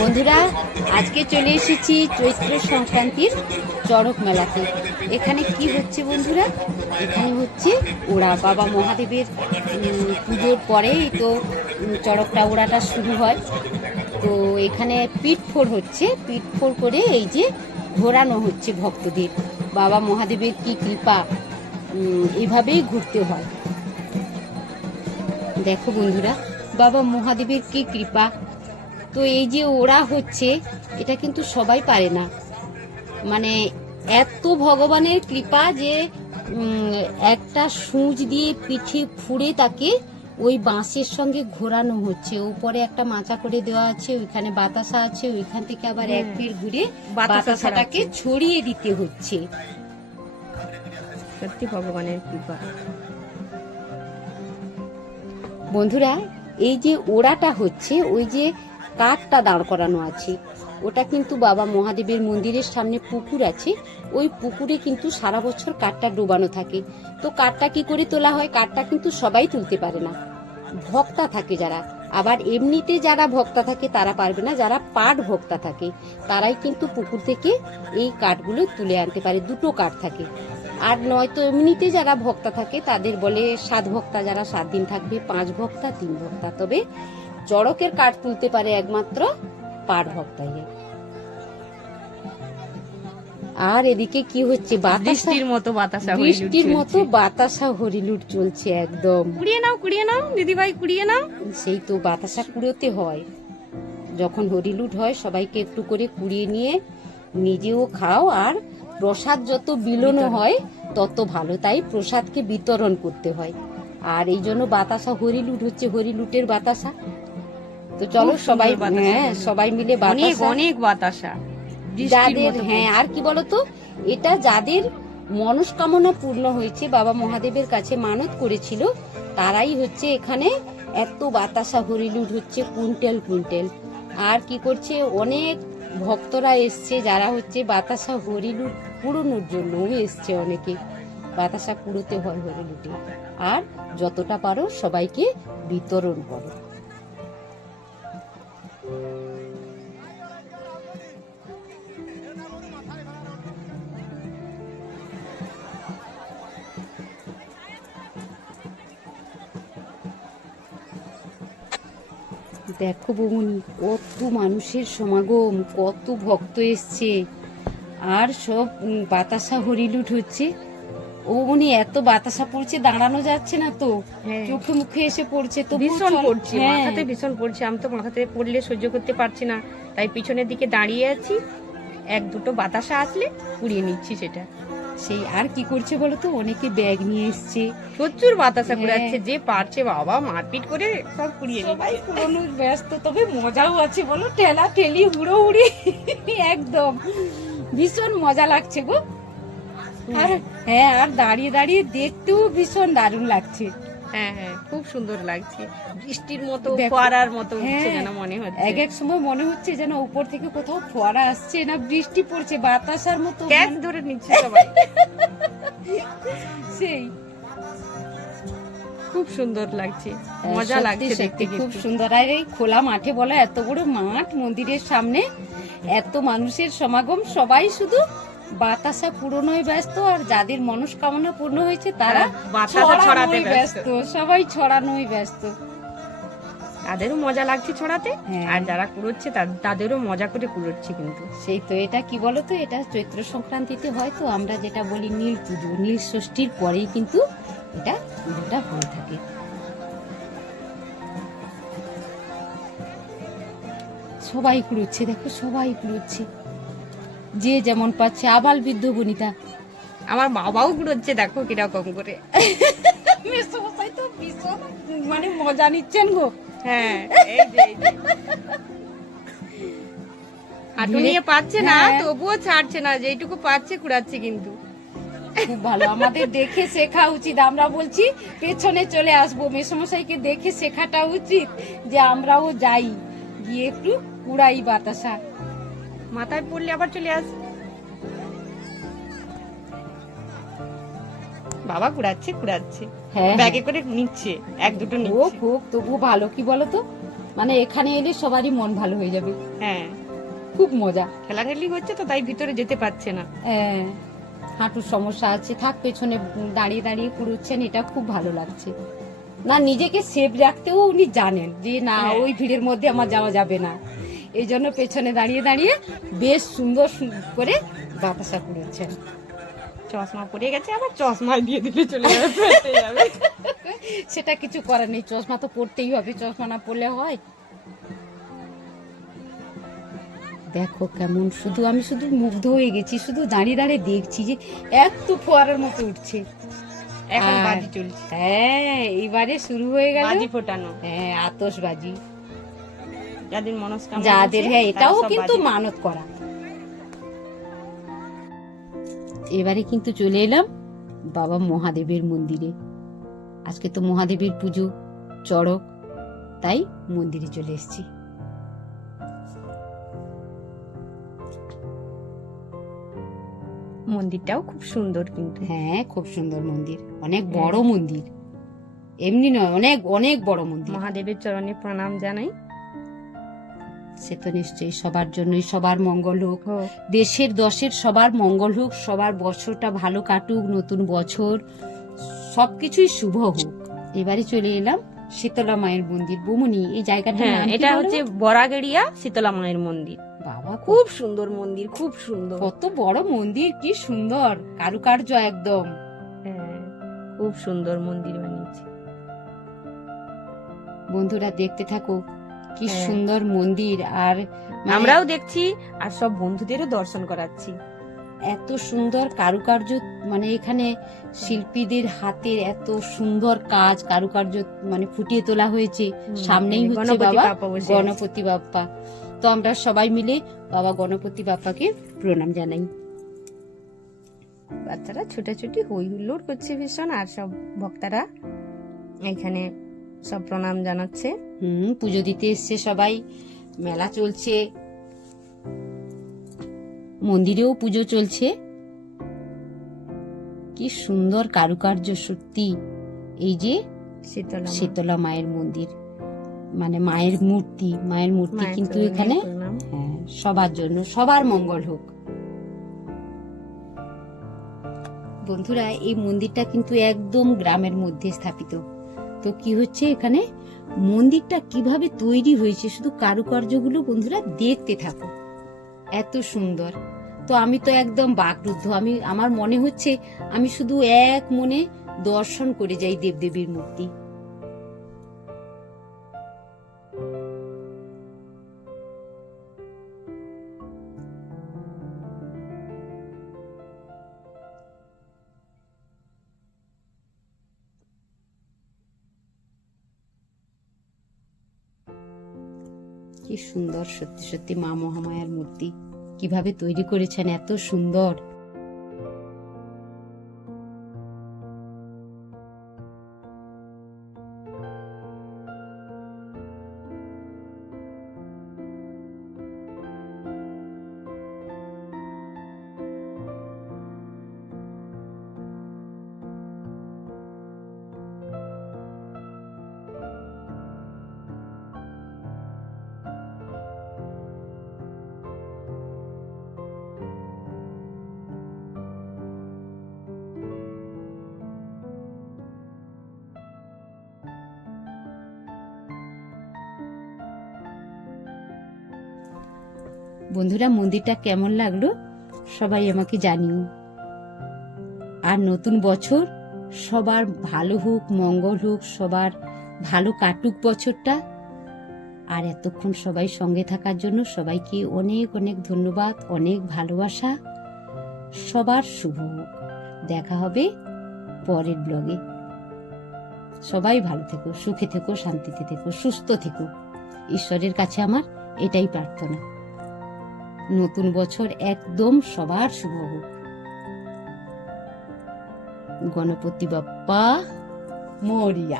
বন্ধুরা, আজকে চলে এসেছি চৈত্র সংক্রান্তির চড়ক মেলাতে। এখানে কি হচ্ছে বন্ধুরা? এখানে হচ্ছে ওড়া। বাবা মহাদেবের পুজোর পরেই তো চড়কটা ওড়াটা শুরু হয়। তো এখানে পিঠ ফোড় হচ্ছে, পিঠ ফোড় করে এই যে ঘোরানো হচ্ছে ভক্তদের। বাবা মহাদেবের কি কৃপা, এভাবেই ঘুরতে হয়। দেখো বন্ধুরা, বাবা মহাদেবের কি কৃপা। তো এই যে ওরা হচ্ছে, এটা কিন্তু সবাই পারে না। মানে এত ভগবানের কৃপা যে একটা সূঁচ দিয়ে পিঠে ফুঁড়ে তাকে ওই বাঁশের সঙ্গে ঘোরানো হচ্ছে। উপরে একটা মাচা করে দেওয়া আছে, ওইখানে বাতাসা আছে, ওইখান থেকে আবার এক ফের ঘুরে বাতাসাটাকে ছড়িয়ে দিতে হচ্ছে। সত্যি ভগবানের কৃপা। বন্ধুরা, এই যে ওড়াটা হচ্ছে, ওই যে কাঠটা দাঁড় করানো আছে, ওটা কিন্তু বাবা মহাদেবের মন্দিরের সামনে পুকুর আছে, ওই পুকুরে কিন্তু সারা বছর কাঠটা ডোবানো থাকে। তো কাঠটা কি করে তোলা হয়? কাঠটা কিন্তু সবাই তুলতে পারে না, ভক্তা থাকে যারা। আবার এমনিতে যারা ভক্তা থাকে তারা পারবে না, যারা পাট ভক্তা থাকে তারাই কিন্তু পুকুর থেকে এই কাঠগুলো তুলে আনতে পারে। দুটো কাঠ থাকে। আর নয়তো এমনিতে যারা ভক্তা থাকে তাদের বলে 7 ভক্তা, যারা 7 দিন থাকবে, 5 ভক্তা, 3 ভক্তা। তবে চড়কের কাঠ তুলতে পারে একমাত্র পাট ভক্তাই। আর এদিকে কি হচ্ছে? বৃষ্টির মতো বাতাসা, বৃষ্টির মতো বাতাসা হরিলুট চলছে একদম। কুড়িয়ে নাও দিদিভাই, কুড়িয়ে নাও। সেই তো বাতাসা কুড়োতে হয়। যখন হরিলুট হয় সবাইকে একটু করে কুড়িয়ে নিয়ে নিজেও খাও। আর প্রসাদ যত বিলোনো হয় তত ভালো, তাই প্রসাদকে বিতরণ করতে হয়। আর এই জন্য বাতাসা হরিলুট হচ্ছে, হরিলুটের বাতাসা। তো চলো সবাই, সবাই মিলে অনেক বাতাসা যাদের, আর কি বলতো, এটা যাদের মনস্কামনা পূর্ণ হয়েছে, বাবা মহাদেবের কাছে মানত করেছিল, তারাই হচ্ছে এখানে এত বাতাসা হরিলুট হচ্ছে, কুইন্টাল কুইন্টাল। আর কি করছে, অনেক ভক্তরা এসছে যারা হচ্ছে বাতাসা হরিলুট কুড়োনোর জন্য এসছে। অনেকে বাতাসা কুড়োতে হয় হরিলুটে। আর যতটা পারো সবাইকে বিতরণ করো। দেখো বৌমনি, কত মানুষের সমাগম, কত ভক্ত এসছে। আর সব বাতাসা হরিলুট হচ্ছে। ও মনি, এত বাতাসা পড়ছে, দাঁড়ানো যাচ্ছে না তো, চোখে মুখে এসে পড়ছে। তো ভীষণ পড়ছে, মাথাতে ভীষণ পড়ছে। আমি তো মাথাতে পড়লে সহ্য করতে পারছি না, তাই পিছনের দিকে দাঁড়িয়ে আছি। এক দুটো বাতাসা আসলে কুড়িয়ে নিচ্ছি সেটা। সেই আর কি করছে বলো তো, অনেকে ব্যাগ নিয়ে এসছে, প্রচুর বাতাসা কুড়াচ্ছে। যে পারছে বাবা মারপিট করে সব কুড়িয়ে নিচ্ছে। সবাই কুড়োনোর ব্যস্ত। তবে মজাও আছে বলো, ঠেলা ঠেলি হুড়ো হুড়ি, একদম ভীষণ মজা লাগছে গো। আর আর দাঁড়িয়ে দাঁড়িয়ে দেখতেও ভীষণ দারুণ লাগছে। হ্যাঁ, খুব সুন্দর লাগছে। বৃষ্টির মতো, ফোয়ারার মতো উঠছে যেন মনে হচ্ছে। এক সময় মনে হচ্ছে যেন উপর থেকে কোথাও ফোয়ারা আসছে, না বৃষ্টি পড়ছে, বাতাসার মতো ক্যাচ ধরে নিচ্ছে সবাই। সেই খুব সুন্দর লাগছে, মজা লাগছে দেখতে, খুব সুন্দর। আর এই খোলা মাঠে বলা, এত বড় মাঠ, মন্দিরের সামনে এত মানুষের সমাগম, সবাই শুধু বাতাসা পূরণই ব্যস্ত। আর যাদের মনস্কামনা পূর্ণ হয়েছে তারা বাতাসা ছড়াতে ব্যস্ত, সবাই ছড়ানোই ব্যস্ত। তাদেরও মজা লাগছে ছড়াতে, আর যারা কুড়োচ্ছে তাদেরও মজা করে কুড়োচ্ছে। কিন্তু সেই তো, এটা কি বলতো, এটা চৈত্র সংক্রান্তিতে হয়। তো আমরা যেটা বলি নীল পুজো, নীল ষষ্ঠীর পরেই কিন্তু এটা পুজোটা হয়ে থাকে। সবাই কুড়োচ্ছে, দেখো সবাই কুড়োচ্ছে, যে যেমন পাচ্ছে। আবাল বৃদ্ধ বনিতা, আমার বাবাও কুড়োচ্ছে, দেখো কিরকম করে। মেসমশাই তো ভীষণ মানে মজা নিচ্ছেন গো। হাঁটু নিয়ে পাচ্ছে না, তবুও ছাড়ছে না, যেটুকু পাচ্ছে কুড়াচ্ছে। কিন্তু খুব ভালো, আমাদের দেখে শেখা উচিত। আমরা বলছি পেছনে চলে আসবো, মেসমশাইকে দেখে শেখাটা উচিত, যে আমরাও যাই, গিয়ে একটু কুড়াই বাতাসা। মাথায় পড়লে আবার চলে আস। বাবা কুড়াচ্ছে, ব্যাগে করে নিচ্ছে, এক দুটো নিচ্ছে। খুব তবু ভালো, কি বলতো, মানে এখানে এলে সবারই মন ভালো হয়ে যাবে, হ্যাঁ খুব মজা। খেলাখেলি হচ্ছে তো তাই ভিতরে যেতে পারছে না। হাঁটুর সমস্যা আছে, থাক পেছনে দাঁড়িয়ে দাঁড়িয়ে কুড়োচ্ছেন, এটা খুব ভালো লাগছে। না নিজেকে সেফ রাখতেও উনি জানেন যে না হ্যাঁ। ওই ভিড়ের মধ্যে আমার যাওয়া যাবে না, এই জন্য পেছনে দাঁড়িয়ে দাঁড়িয়ে বেশ সুন্দর করে বাতাসা কুড়োচ্ছেন। চশমা পরে গেছে, আবার চশমা দিয়ে দিলে চলে যাবে, ফেটে যাবে। সেটা কিছু করার নেই, চশমা তো পরতেই হবে, চশমা না পরলে হয়? দেখো কেমন, শুধু আমি শুধু মুগ্ধ হয়ে গেছি, শুধু দাঁড়িয়ে দাঁড়িয়ে দেখছি যে এত ফোয়ারার মতো উঠছে। এখন আর- বাজি চলছে, হ্যাঁ এইবারে শুরু হয়ে গেল বাজি ফোটানো। হ্যাঁ আতশবাজি, যাদের মনস্কামনা যাদের, আছে, হ্যাঁ তারা এটাও সব কিন্তু বাজি- মানত করা। এবারে কিন্তু চলে এলাম বাবা মহাদেবের মন্দিরে। আজকে তো মহাদেবের পুজো চড়ক, তাই মন্দিরে চলে এসেছি। মন্দিরটাও খুব সুন্দর কিন্তু। হ্যাঁ খুব সুন্দর মন্দির, অনেক বড় মন্দির, এমনি নয়, অনেক অনেক বড় মন্দির। মহাদেবের চরণে প্রণাম জানাই। সে তো নিশ্চয়ই সবার জন্যই, সবার মঙ্গল হোক, হোক। দেশের দশের সবার মঙ্গল হোক, সবার বছরটা ভালো কাটুক, নতুন বছর সবকিছুই শুভ হোক। এবারে চলে এলাম শীতলা মায়ের মন্দির। বমুনি এই জায়গাটা হ্যাঁ এটা হচ্ছে বরাগেড়িয়া শীতলা মায়ের মন্দির। বাবা খুব খুব সুন্দর মন্দির, খুব সুন্দর। কত বড় মন্দির, কি সুন্দর কারুকার্য একদম। হ্যাঁ খুব সুন্দর মন্দির বানিয়েছে। বন্ধুরা দেখতে থাকো কি হ্যাঁ। সুন্দর মন্দির। আর মানে আমরাও দেখছি আর সব বন্ধুদেরও দর্শন করাচ্ছি। এত সুন্দর কারুকার্য, মানে এখানে শিল্পীদের হাতের এত সুন্দর কাজ কারুকার্য মানে ফুটিয়ে তোলা হয়েছে। সামনেই হচ্ছে গণপতি বাবা বাপ্পা বসে আছে। গণপতি বাপ্পা। তো আমরা সবাই মিলে বাবা গণপতি বাপ্পাকে প্রণাম জানাই। বাচ্চারা ছোটাছুটি হই হুল্লোড় করছে ভীষণ, আর সব ভক্তরা এখানে সব প্রণাম জানাচ্ছে। পুজো দিতে এসছে সবাই, মেলা চলছে, মন্দিরেও পুজো চলছে। কি সুন্দর কারুকার্য সত্যি। এই যে শীতলা মা। শীতলা মায়ের মন্দির, মানে মায়ের মূর্তি মায়ের কিন্তু চরণে এখানে প্রণাম। হ্যাঁ সবার জন্য, সবার মঙ্গল হোক। বন্ধুরা এই মন্দিরটা কিন্তু একদম গ্রামের মধ্যে স্থাপিত। তো কি হচ্ছে এখানে মন্দিরটা কিভাবে তৈরি হয়েছে, শুধু কারুকার্যগুলো বন্ধুরা দেখতে থাকো, এত সুন্দর। তো আমি তো একদম বাকরুদ্ধ, আমার মনে হচ্ছে আমি শুধু এক মনে দর্শন করে যাই দেবদেবীর মূর্তি। কি সুন্দর, সত্যি সত্যি মা মহামায়ার মূর্তি কিভাবে তৈরি করেছেন, এত সুন্দর। বন্ধুরা মন্দিরটা কেমন লাগলো সবাই আমাকে জানিও। আর নতুন বছর সবার ভালো হোক, মঙ্গল হোক, সবার ভালো কাটুক বছরটা। আর এতক্ষণ সবাই সঙ্গে থাকার জন্য সবাইকে অনেক অনেক ধন্যবাদ, অনেক ভালোবাসা। সবার শুভ হোক। দেখা হবে পরের ব্লগে। সবাই ভালো থেকো, সুখে থেকো, শান্তিতে থেকো, সুস্থ থেকো। ঈশ্বরের কাছে আমার এটাই প্রার্থনা। নতুন বছর একদম সবার শুভ হোক। গণপতি বাপ্পা মোরিয়া।